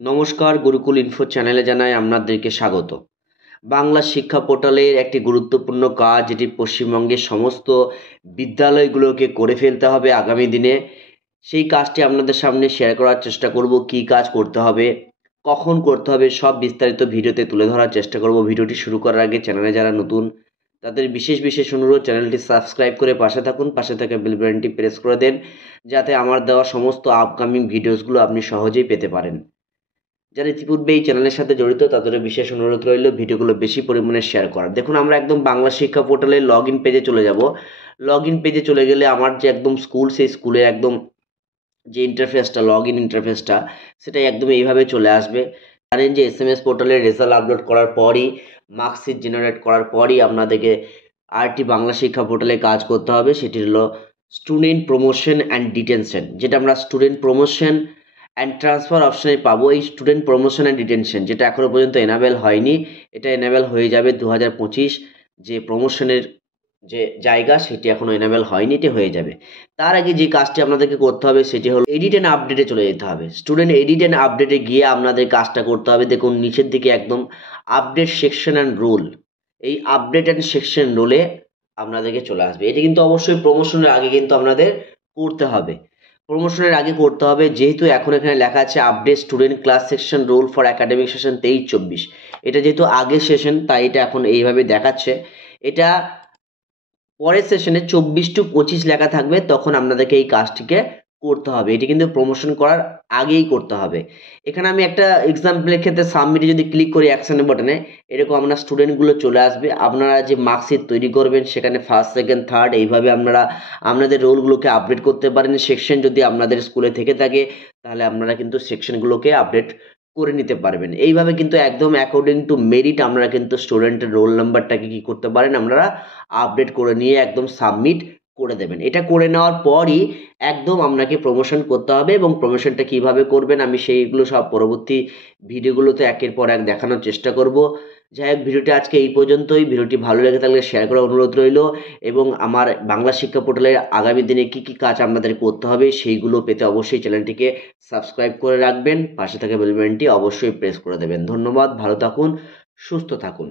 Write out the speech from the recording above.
নমস্কার, গুরুকুল ইনফো চ্যানেলে জানাই আপনাদেরকে স্বাগত। বাংলা শিক্ষা পোর্টালের একটি গুরুত্বপূর্ণ কাজ, যেটি পশ্চিমবঙ্গের সমস্ত বিদ্যালয়গুলোকে করে ফেলতে হবে আগামী দিনে। সেই কাজটি আপনাদের সামনে শেয়ার করার চেষ্টা করব। কী কাজ করতে হবে, কখন করতে হবে, সব বিস্তারিত ভিডিওতে তুলে ধরার চেষ্টা করব। ভিডিওটি শুরু করার আগে চ্যানেলে যারা নতুন তাদের বিশেষ অনুরোধ, চ্যানেলটি সাবস্ক্রাইব করে পাশে থাকুন, পাশে থাকা বেল বাটনটি প্রেস করে দেন, যাতে আমার দেওয়া সমস্ত আপকামিং ভিডিওসগুলো আপনি সহজেই পেতে পারেন। যারা ইতিপূর্বে এই চ্যানেলের সাথে জড়িত তাদের বিশেষ অনুরোধ রইল ভিডিওগুলো বেশি পরিমাণে শেয়ার করার। দেখুন, আমরা একদম বাংলা শিক্ষা পোর্টালের লগ ইন পেজে চলে যাব। লগ ইন পেজে চলে গেলে আমার যে একদম স্কুল, সেই স্কুলের একদম যে ইন্টারফেসটা, লগ ইন ইন্টারফেসটা, সেটা একদম এইভাবে চলে আসবে। জানেন যে SMS পোর্টালের রেজাল্ট আপলোড করার পরই, মার্কশিট জেনারেট করার পরই আপনাদেরকে আরেকটি বাংলা শিক্ষা পোর্টালে কাজ করতে হবে। সেটি হলো স্টুডেন্ট প্রমোশন অ্যান্ড ডিটেনশন, যেটা আমরা স্টুডেন্ট প্রমোশন অ্যান্ড ট্রান্সফার অপশানে পাবো। এই স্টুডেন্ট প্রমোশন অ্যান্ড ডিটেনশন, যেটা এখনও পর্যন্ত এনাবেল হয়নি, এটা এনাবেল হয়ে যাবে 2025। যে প্রমোশনের যে জায়গা, সেটি এখনও এনাবেল হয়নি, এটি হয়ে যাবে। তার আগে যে কাজটি আপনাদেরকে করতে হবে সেটি হলো এডিট অ্যান্ড আপডেটে চলে যেতে হবে। স্টুডেন্ট এডিট অ্যান্ড আপডেটে গিয়ে আপনাদের কাজটা করতে হবে। দেখুন নিচের দিকে একদম আপডেট সেকশন অ্যান্ড রুল, এই আপডেট অ্যান্ড সেকশন রুলে আপনাদেরকে চলে আসবে। এটি কিন্তু অবশ্যই প্রমোশনের আগে কিন্তু আপনাদের করতে হবে। প্রমোশনের আগে করতে হবে, যেহেতু এখন এখানে লেখা আছে update student class section rule for academic session 23-24। এটা যেহেতু আগের সেশন, তাই এটা এখন এইভাবে দেখাচ্ছে। এটা পরের সেশনে 24-25 লেখা থাকবে, তখন আপনাদেরকে এই কাজটিকে করতে হবে। এটি কিন্তু প্রমোশন করার আগেই করতে হবে। এখানে আমি একটা এক্সাম্পলের ক্ষেত্রে সাবমিটে যদি ক্লিক করি অ্যাকশনের বাটনে, এরকম আপনার স্টুডেন্টগুলো চলে আসবে। আপনারা যে মার্কশিট তৈরি করবেন সেখানে ফার্স্ট, সেকেন্ড, থার্ড এইভাবে আপনারা আপনাদের রোলগুলোকে আপডেট করতে পারেন। সেকশন যদি আপনাদের স্কুলে থেকে থাকে, তাহলে আপনারা কিন্তু সেকশনগুলোকে আপডেট করে নিতে পারবেন। এইভাবে কিন্তু একদম অ্যাকর্ডিং টু মেরিট আপনারা কিন্তু স্টুডেন্টের রোল নাম্বারটাকে কী করতে পারেন, আপনারা আপডেট করে নিয়ে একদম সাবমিট করে দেবেন। এটা করে নেওয়ার পরই একদম আপনাকে প্রমোশন করতে হবে, এবং প্রমোশনটা কিভাবে করবেন আমি সেইগুলো সব পরবর্তী ভিডিওগুলোতে একের পর এক দেখানোর চেষ্টা করব। যাই হোক, ভিডিওটি আজকে এই পর্যন্তই। ভিডিওটি ভালো লেগে থাকলে শেয়ার করার অনুরোধ রইল, এবং আমার বাংলা শিক্ষা পোর্টালের আগামী দিনে কী কী কাজ আপনাদের করতে হবে সেইগুলো পেতে অবশ্যই চ্যানেলটিকে সাবস্ক্রাইব করে রাখবেন, পাশে থাকা বেল বাটনটি অবশ্যই প্রেস করে দেবেন। ধন্যবাদ, ভালো থাকুন, সুস্থ থাকুন।